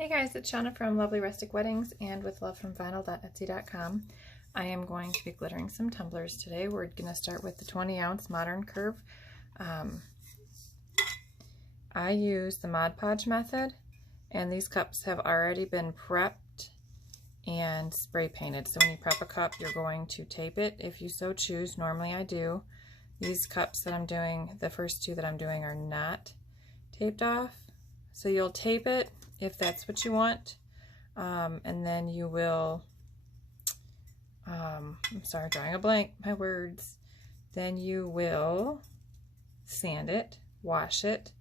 Hey guys, it's Shauna from Lovely Rustic Weddings and with love from vinyl.etsy.com. I am going to be glittering some tumblers today. We're going to start with the 20-ounce Modern Curve. I use the Mod Podge method, and these cups have already been prepped and spray painted. So when you prep a cup, you're going to tape it if you so choose. Normally I do. These cups that I'm doing, the first two that I'm doing, are not taped off. So you'll tape it if that's what you want, and then you will, I'm sorry, drawing a blank, my words, then you will sand it, wash it,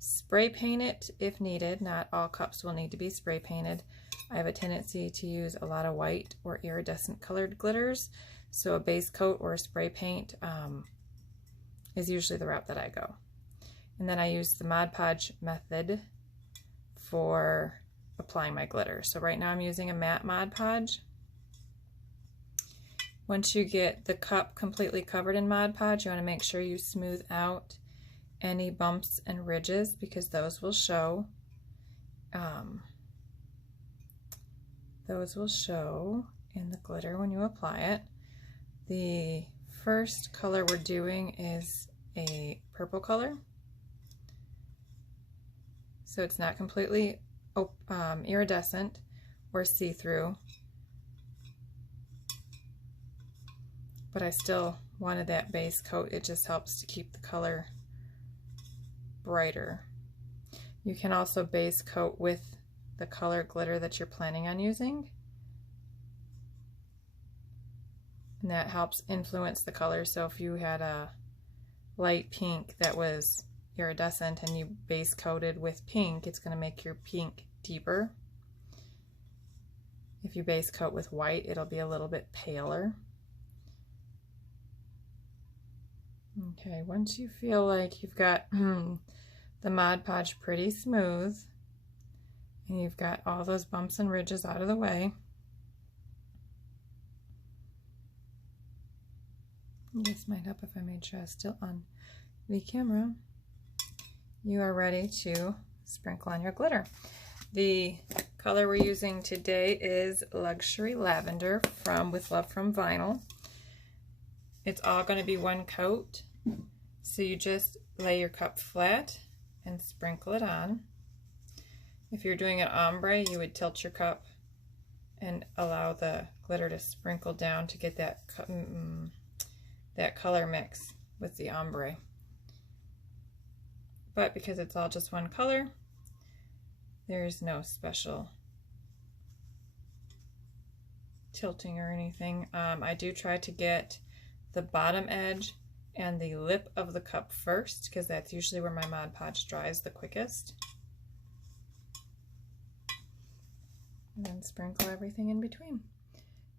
spray paint it if needed. Not all cups will need to be spray painted. I have a tendency to use a lot of white or iridescent colored glitters, so a base coat or a spray paint is usually the route that I go. And then I use the Mod Podge method for applying my glitter. So right now I'm using a matte Mod Podge. Once you get the cup completely covered in Mod Podge, you want to make sure you smooth out any bumps and ridges, because those will show. Those will show in the glitter when you apply it. The first color we're doing is a purple color. So it's not completely iridescent or see-through, but I still wanted that base coat. It just helps to keep the color brighter. You can also base coat with the color glitter that you're planning on using, and that helps influence the color. So if you had a light pink that was iridescent and you base coated with pink, it's going to make your pink deeper. If you base coat with white, it'll be a little bit paler. Okay, once you feel like you've got the Mod Podge pretty smooth and you've got all those bumps and ridges out of the way, this might help if I made sure I was still on the camera, you are ready to sprinkle on your glitter. The color we're using today is Luxury Lavender from With Love from Vinyl. It's all going to be one coat, so you just lay your cup flat and sprinkle it on. If you're doing an ombre, you would tilt your cup and allow the glitter to sprinkle down to get that color mix with the ombre. But because it's all just one color, there's no special tilting or anything. I do try to get the bottom edge and the lip of the cup first, because that's usually where my Mod Podge dries the quickest. And then sprinkle everything in between.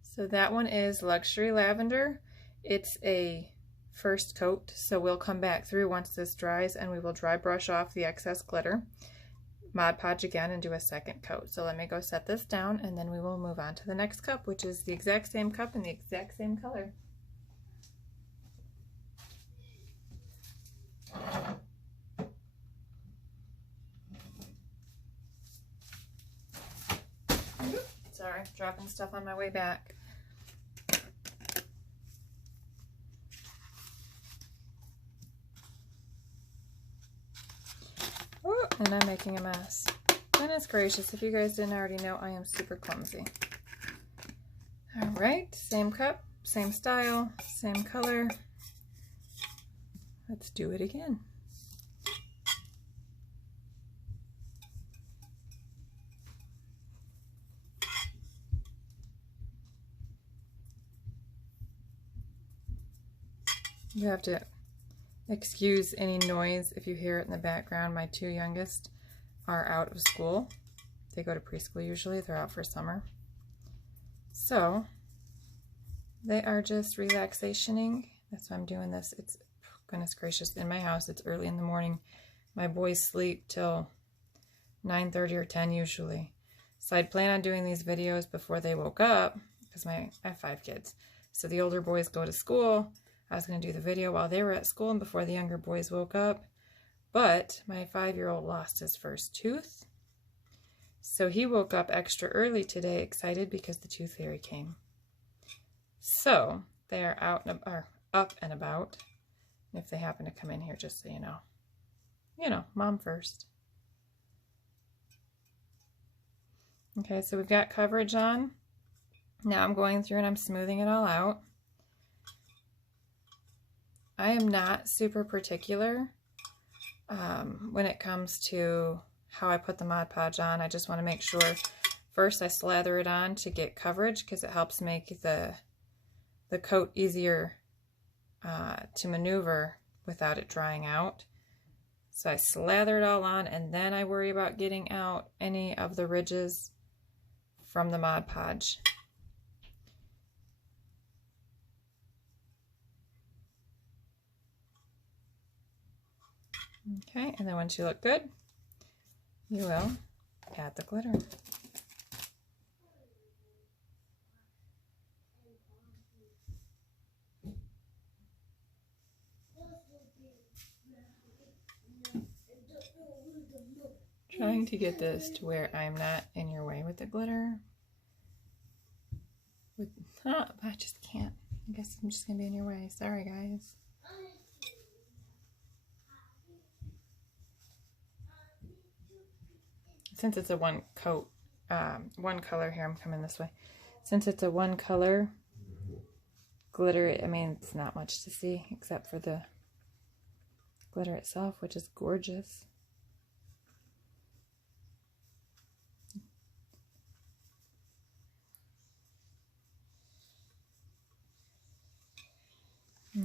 So that one is Luxury Lavender. It's a first coat, so we'll come back through once this dries and we will dry brush off the excess glitter, Mod Podge again, and do a second coat. So let me go set this down and then we will move on to the next cup, which is the exact same cup in the exact same color. Sorry, dropping stuff on my way back. And I'm making a mess. Goodness gracious, if you guys didn't already know, I am super clumsy. Alright, same cup, same style, same color. Let's do it again. You have to excuse any noise if you hear it in the background. My two youngest are out of school. They go to preschool usually. They're out for summer. So they are just relaxationing. That's why I'm doing this. It's, goodness gracious, in my house it's early in the morning. My boys sleep till 9:30 or 10 usually. So I'd plan on doing these videos before they woke up, because I have 5 kids. So the older boys go to school. I was going to do the video while they were at school and before the younger boys woke up, but my 5-year-old lost his first tooth, So he woke up extra early today, excited because the tooth fairy came. So they are up and about. And if they happen to come in here, just so you know, mom first. Okay, so we've got coverage on. Now I'm going through and I'm smoothing it all out. I am not super particular when it comes to how I put the Mod Podge on. I just want to make sure first I slather it on to get coverage because it helps make the coat easier to maneuver without it drying out. So I slather it all on and then I worry about getting out any of the ridges from the Mod Podge. Okay, and then once you look good, you will add the glitter. Trying to get this to where I'm not in your way with the glitter. I just can't. I guess I'm just gonna be in your way. Sorry, guys. Since it's a one coat, one color here, I'm coming this way. Since it's a one color glitter, I mean, it's not much to see except for the glitter itself, which is gorgeous.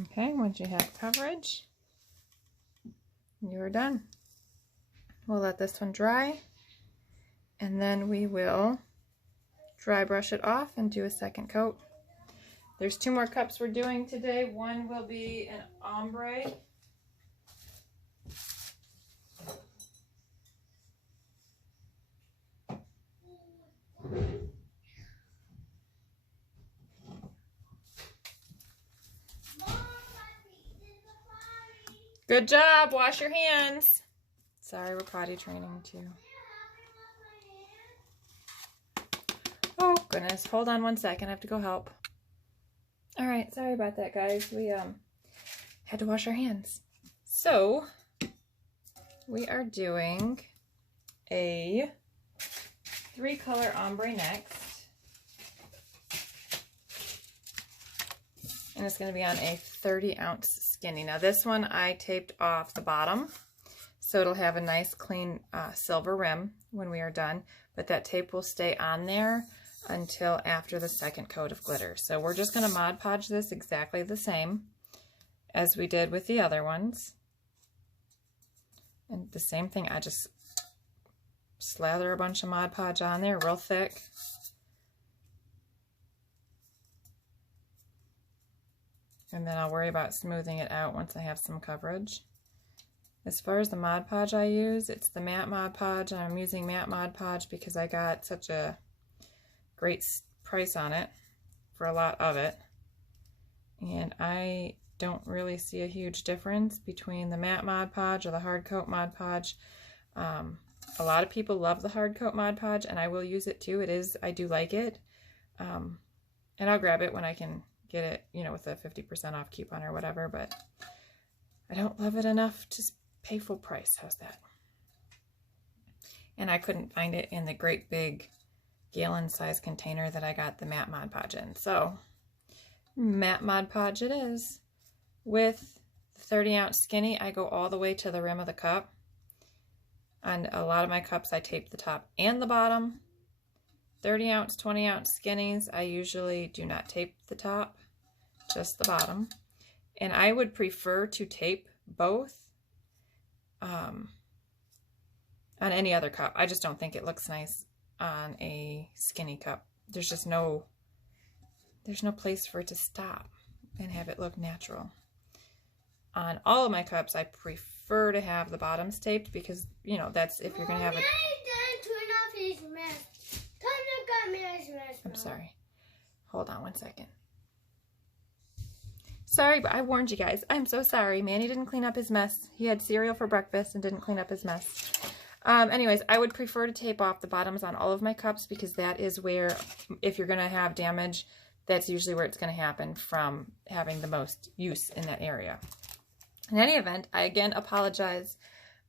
Okay, once you have coverage, you are done. We'll let this one dry, and then we will dry brush it off and do a second coat. There's 2 more cups we're doing today. One will be an ombre. Good job. Wash your hands. Sorry, we're potty training too. Oh, goodness. Hold on one second. I have to go help. All right. Sorry about that, guys. We had to wash our hands. So, we are doing a 3-color ombre next. And it's going to be on a 30-ounce skinny. Now this one I taped off the bottom, so it'll have a nice clean silver rim when we are done, but that tape will stay on there until after the second coat of glitter. So we're just going to Mod Podge this exactly the same as we did with the other ones. And the same thing, I just slather a bunch of Mod Podge on there real thick. And then I'll worry about smoothing it out once I have some coverage. As far as the Mod Podge I use, it's the matte Mod Podge. I'm using matte Mod Podge because I got such a great price on it for a lot of it. And I don't really see a huge difference between the matte Mod Podge or the hard coat Mod Podge. A lot of people love the hard coat Mod Podge, and I will use it too. I do like it. And I'll grab it when I can get it, you know, with a 50% off coupon or whatever, but I don't love it enough to pay full price. How's that? And I couldn't find it in the great big gallon size container that I got the matte Mod Podge in. So matte Mod Podge it is. With the 30-ounce skinny, I go all the way to the rim of the cup. On a lot of my cups, I tape the top and the bottom. 30-ounce, 20-ounce skinnies, I usually do not tape the top, just the bottom. And I would prefer to tape both on any other cup. I just don't think it looks nice on a skinny cup. There's just no place for it to stop and have it look natural. On all of my cups, I prefer to have the bottoms taped because, you know, that's if you're going to have it. I'm sorry. Hold on one second. Sorry, but I warned you guys. I'm so sorry. Manny didn't clean up his mess. He had cereal for breakfast and didn't clean up his mess. Anyways, I would prefer to tape off the bottoms on all of my cups because that is where, if you're going to have damage, that's usually where it's going to happen from having the most use in that area. In any event, I again apologize.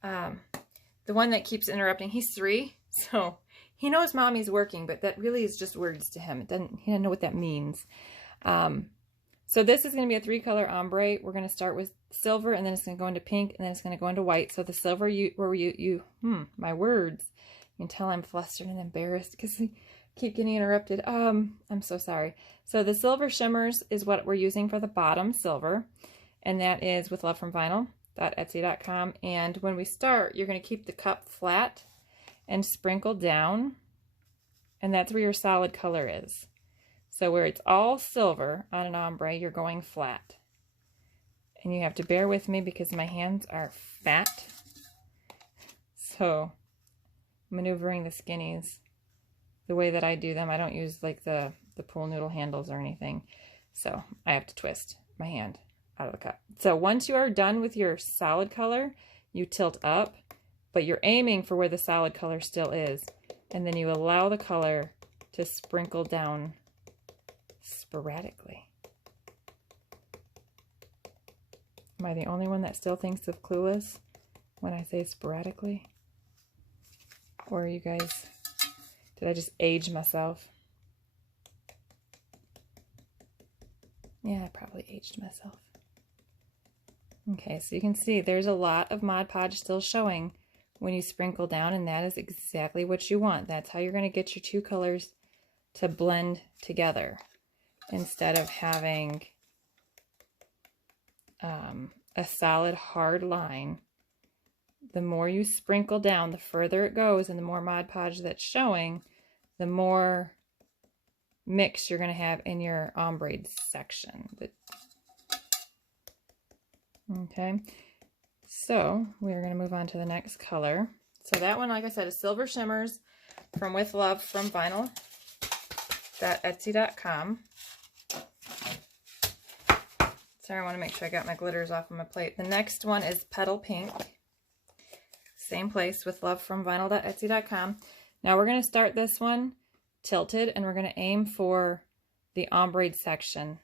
The one that keeps interrupting, he's 3, so he knows mommy's working, but that really is just words to him. He doesn't know what that means. So this is going to be a 3-color ombre. We're going to start with silver, and then it's going to go into pink, and then it's going to go into white. So the silver, my words. You can tell I'm flustered and embarrassed because I keep getting interrupted. I'm so sorry. So the silver shimmers is what we're using for the bottom silver, and that is with Love from Vinyl.etsy.com. And when we start, you're going to keep the cup flat and sprinkle down, and that's where your solid color is. So where it's all silver on an ombre, you're going flat. And you have to bear with me because my hands are fat. So maneuvering the skinnies the way that I do them, I don't use like the pool noodle handles or anything. So I have to twist my hand out of the cup. So once you are done with your solid color, you tilt up, but you're aiming for where the solid color still is. And then you allow the color to sprinkle down sporadically. Am I the only one that still thinks of Clueless when I say sporadically? Or are you guys, did I just age myself? Yeah, I probably aged myself. Okay, so you can see there's a lot of Mod Podge still showing when you sprinkle down, and that is exactly what you want. That's how you're going to get your 2 colors to blend together, instead of having a solid hard line. The more you sprinkle down, the further it goes, and the more Mod Podge that's showing, the more mix you're going to have in your ombre section. Okay, so we're going to move on to the next color. So that one, like I said, is Silver Shimmers from With Love from Vinyl.etsy.com. Sorry, I want to make sure I got my glitters off of my plate. The next one is Petal Pink. Same place, With Love from Vinyl.etsy.com. Now we're going to start this one tilted, and we're going to aim for the ombre section.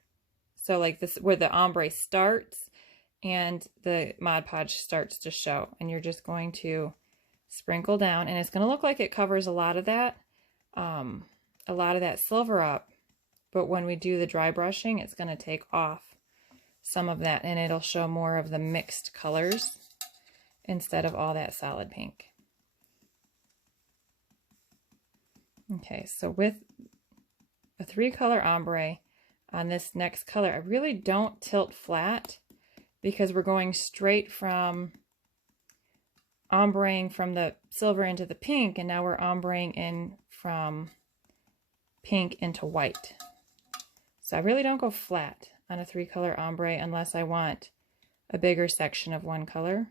So like this, where the ombre starts and the Mod Podge starts to show. And you're just going to sprinkle down, and it's going to look like it covers a lot of that silver up. But when we do the dry brushing, it's going to take off some of that, and it'll show more of the mixed colors instead of all that solid pink. Okay, so with a 3-color ombre on this next color, I really don't tilt flat because we're going straight from ombreing from the silver into the pink, and now we're ombreing in from pink into white. So I really don't go flat on a 3-color ombre unless I want a bigger section of one color.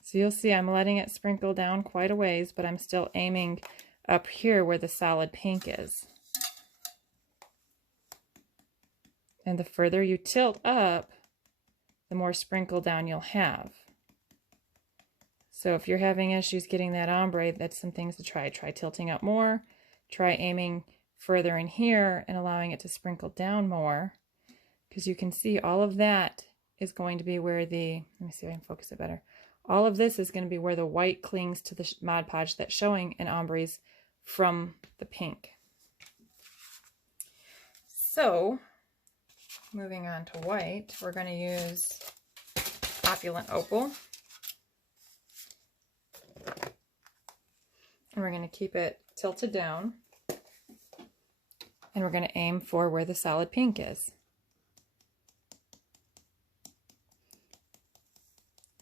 So you'll see I'm letting it sprinkle down quite a ways, but I'm still aiming up here where the solid pink is. And the further you tilt up, the more sprinkle down you'll have. So if you're having issues getting that ombre, that's some things to try. Try tilting up more, try aiming further in here and allowing it to sprinkle down more, because you can see all of that is going to be where the, let me see if I can focus it better. All of this is going to be where the white clings to the Mod Podge that's showing in ombres from the pink. So moving on to white, we're going to use Opulent Opal. And we're going to keep it tilted down. And we're going to aim for where the solid pink is.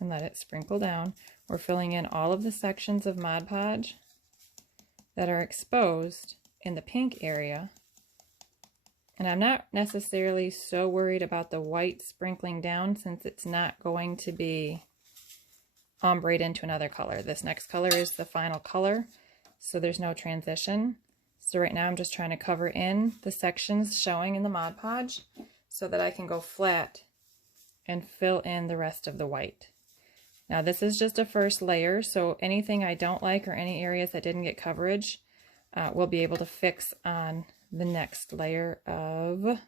And let it sprinkle down. We're filling in all of the sections of Mod Podge that are exposed in the pink area. And I'm not necessarily so worried about the white sprinkling down, since it's not going to be ombreed into another color. This next color is the final color, so there's no transition. So right now I'm just trying to cover in the sections showing in the Mod Podge so that I can go flat and fill in the rest of the white. Now this is just a first layer, so anything I don't like or any areas that didn't get coverage, we'll be able to fix on the next layer of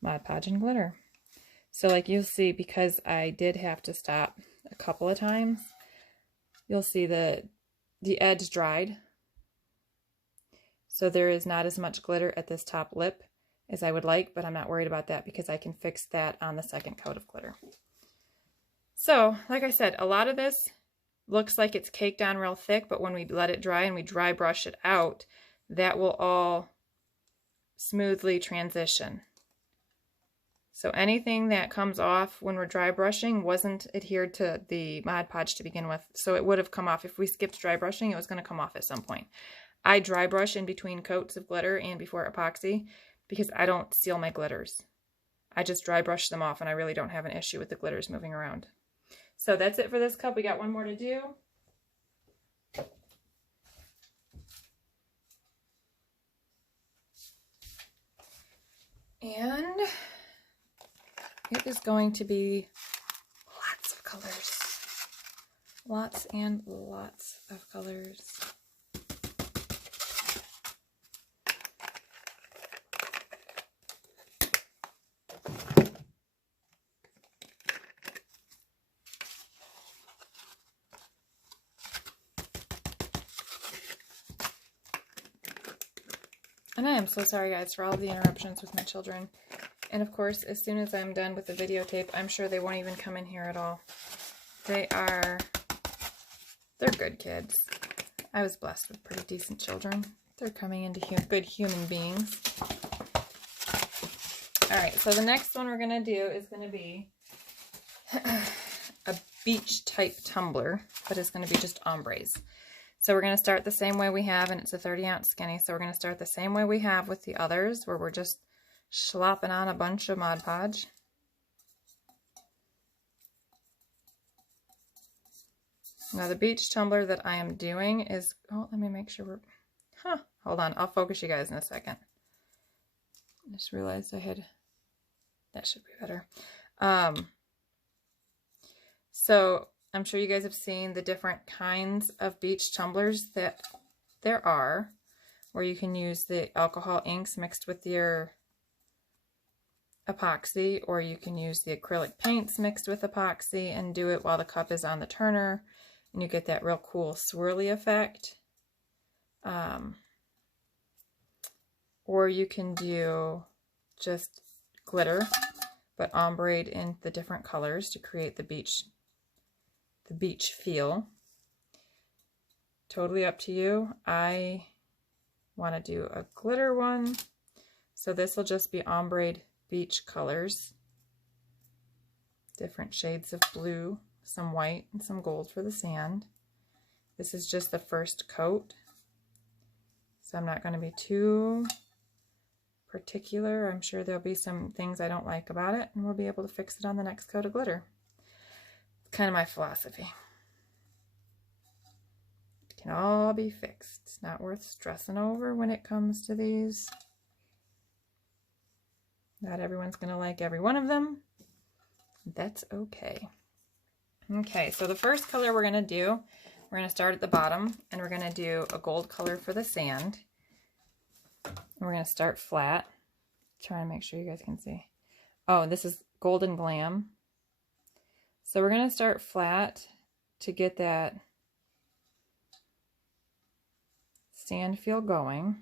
Mod Podge and glitter. So like you'll see, because I did have to stop a couple of times, you'll see the edge dried. So there is not as much glitter at this top lip as I would like, but I'm not worried about that because I can fix that on the second coat of glitter. So, like I said, a lot of this looks like it's caked on real thick, but when we let it dry and we dry brush it out, that will all smoothly transition. So anything that comes off when we're dry brushing wasn't adhered to the Mod Podge to begin with, so it would have come off. If we skipped dry brushing, it was going to come off at some point. I dry brush in between coats of glitter and before epoxy because I don't seal my glitters. I just dry brush them off and I really don't have an issue with the glitters moving around. So that's it for this cup. We got one more to do. And it is going to be lots of colors. Lots and lots of colors. And I am so sorry, guys, for all of the interruptions with my children. And of course, as soon as I'm done with the videotape, I'm sure they won't even come in here at all. They're good kids. I was blessed with pretty decent children. They're coming into good human beings. All right, so the next one we're going to do is going to be a beach type tumbler, but it's going to be just ombres. So we're going to start the same way we have, and it's a 30-ounce skinny, so we're going to start the same way we have with the others, where we're just slopping on a bunch of Mod Podge. Now the beach tumbler that I am doing is, oh, let me make sure we're, hold on, I'll focus you guys in a second. I just realized I had, that should be better. So I'm sure you guys have seen the different kinds of beach tumblers that there are, where you can use the alcohol inks mixed with your epoxy, or you can use the acrylic paints mixed with epoxy and do it while the cup is on the turner, and you get that real cool swirly effect. Or you can do just glitter, but ombre'd in the different colors to create the beach feel. Totally up to you. I want to do a glitter one, so this will just be ombre'd beach colors, different shades of blue, some white and some gold for the sand. This is just the first coat, so I'm not going to be too particular. I'm sure there'll be some things I don't like about it, and we'll be able to fix it on the next coat of glitter. Kind of my philosophy. It can all be fixed. It's not worth stressing over when it comes to these. Not everyone's going to like every one of them. That's okay. Okay, so the first color we're going to do, we're going to start at the bottom, and we're going to do a gold color for the sand. And we're going to start flat. Trying to make sure you guys can see. Oh, this is Golden Glam. So we're going to start flat to get that sand feel going.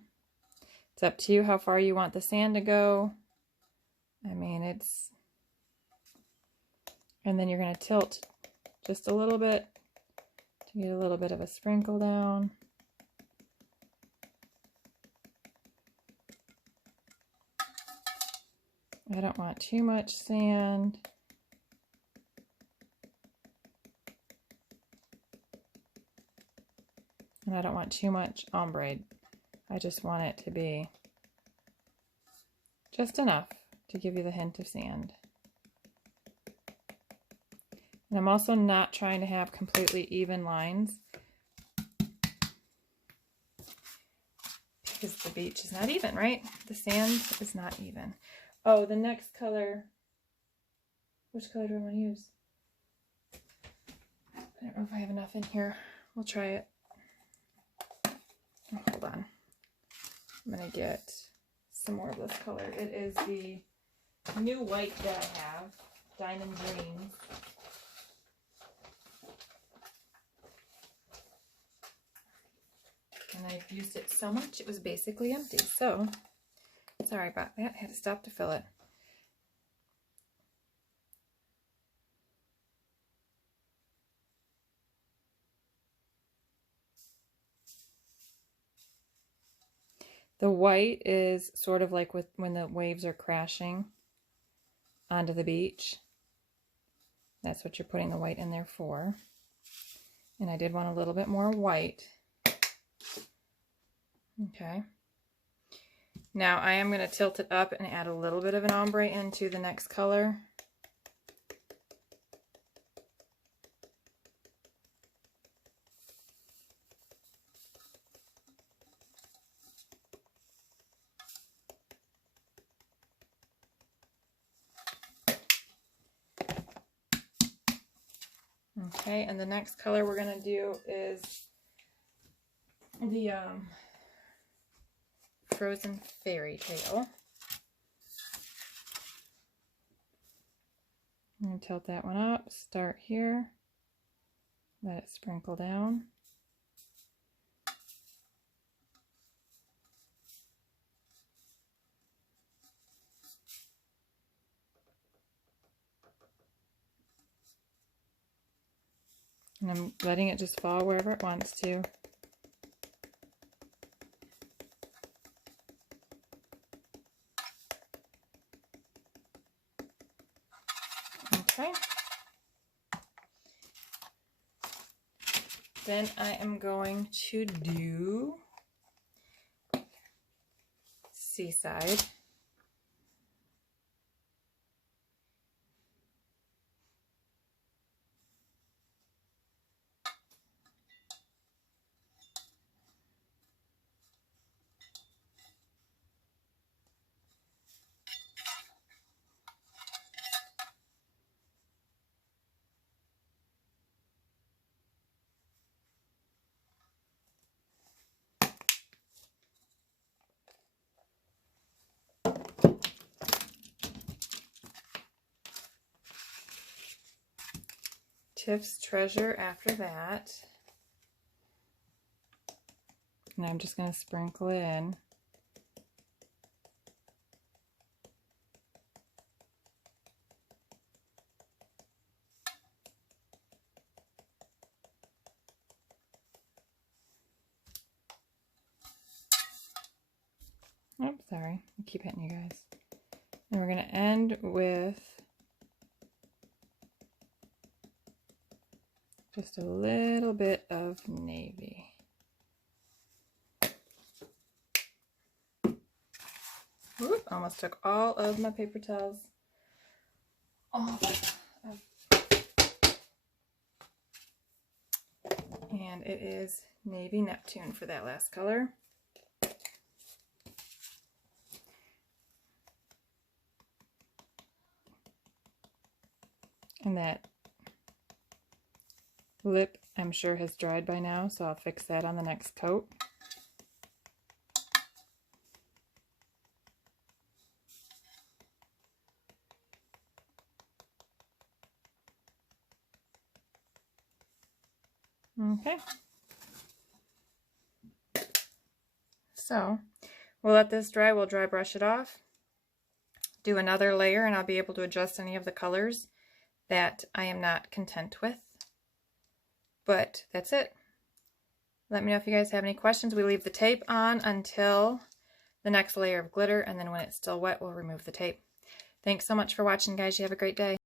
It's up to you how far you want the sand to go. I mean, and then you're going to tilt just a little bit to get a little bit of a sprinkle down. I don't want too much sand. And I don't want too much ombre. I just want it to be just enough to give you the hint of sand. And I'm also not trying to have completely even lines, because the beach is not even, right? The sand is not even. Oh, the next color, which color do I want to use? I don't know if I have enough in here. We'll try it. Oh, hold on. I'm going to get some more of this color. It is the new white that I have, Diamond Green. And I've used it so much it was basically empty. So, sorry about that. I had to stop to fill it. The white is sort of like when the waves are crashing onto the beach. That's what you're putting the white in there for. And I did want a little bit more white. Okay. Now I am going to tilt it up and add a little bit of an ombre into the next color. Okay, and the next color we're going to do is the Frozen Fairy Tale. I'm going to tilt that one up, start here, let it sprinkle down. And I'm letting it just fall wherever it wants to. Okay. Then I am going to do Seaside. Tiff's Treasure after that. And I'm just going to sprinkle it in. Oh, sorry. I keep hitting you guys. And we're going to end with just a little bit of navy. Whoop, almost took all of my paper towels off. And it is Navy Neptune for that last color. And that lip, I'm sure, has dried by now, so I'll fix that on the next coat. Okay. So we'll let this dry. We'll dry brush it off. Do another layer and I'll be able to adjust any of the colors that I am not content with. But that's it. Let me know if you guys have any questions. We leave the tape on until the next layer of glitter, and then when it's still wet, we'll remove the tape. Thanks so much for watching, guys. You have a great day.